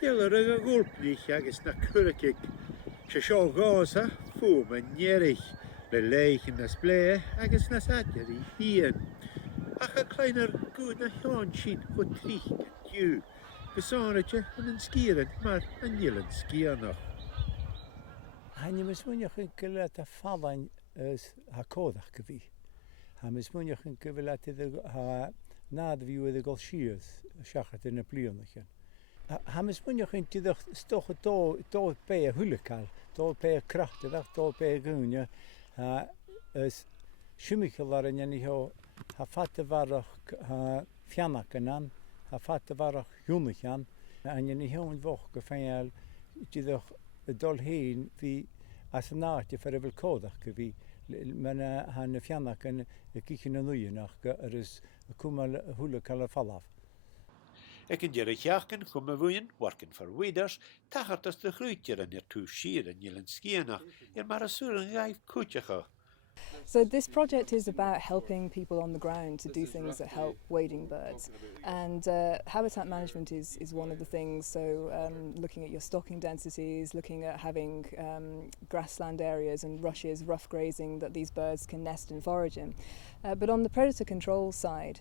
Gelar a gulplich agus na curcic. Se seo gása fum a nierich le leichen na splé agus na sadjari hien. Ach a kleiner goed na hian sin go trich dju. Besanetje an een skieren, maar an jillen skiernach. Hanne mismunach yn gyda ta falain ha codach gyfi. Ha mismunach yn gyda ta nad fi wedi gol sias siachat yn y blionach yn. Ha mismunach yn gyda stoch do be a hwylykal, do be a krachtedach, do be a gwynia. Ha siwmichel ar yn ni ho ha fatte varach ha fianach ynan, ha fatte varach hwnnach yan. An ni ho yn foch gyffael gyda dol hyn fi as yn naart for efel kodach gyfi. Men han fianach yn gichin yn ddwyinach is cwmal hwle cael y falaf. Ek in jere jaken kom me woeien, warken voor weders, tachart as de groeitjer en toe schier en jelen skienach, maar een soort rijf koetje. So this project is about helping people on the ground to do things that help wading birds, and habitat management is one of the things. So looking at your stocking densities, looking at having grassland areas and rushes, rough grazing that these birds can nest and forage in. But on the predator control side,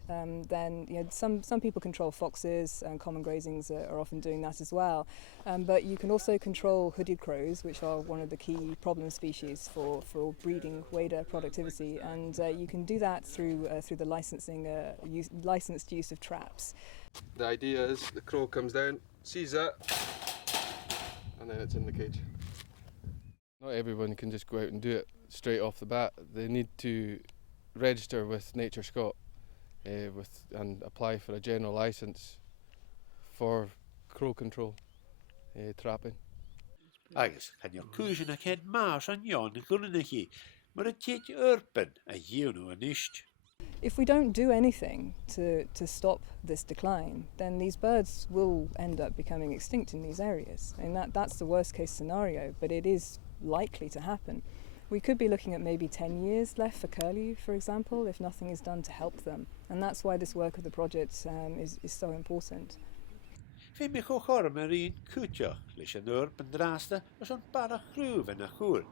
then some people control foxes, and common grazings are often doing that as well. But you can also control hooded crows, which are one of the key problem species for breeding wader productivity, and you can do that through the licensed use of traps. The idea is the crow comes down, sees it, and then it's in the cage. Not everyone can just go out and do it straight off the bat. They need to register with Nature Scot and apply for a general licence for crow control trapping. Agus, kan je keuzen en het maas aan Jan Gunnenetje, maar het jeet urpen a jieno an isht. If we don't do anything to stop this decline, then these birds will end up becoming extinct in these areas. And that's the worst case scenario, but it is likely to happen. We could be looking at maybe 10 years left for curlew, for example, if nothing is done to help them. And that's why this work of the project is so important. Fi mi chochor mar un cwtio, leis an urpen draasta, as an bara chrwf en a chwr,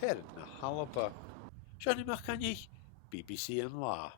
fern na halapa. Sian imach can ich, BBC yn la.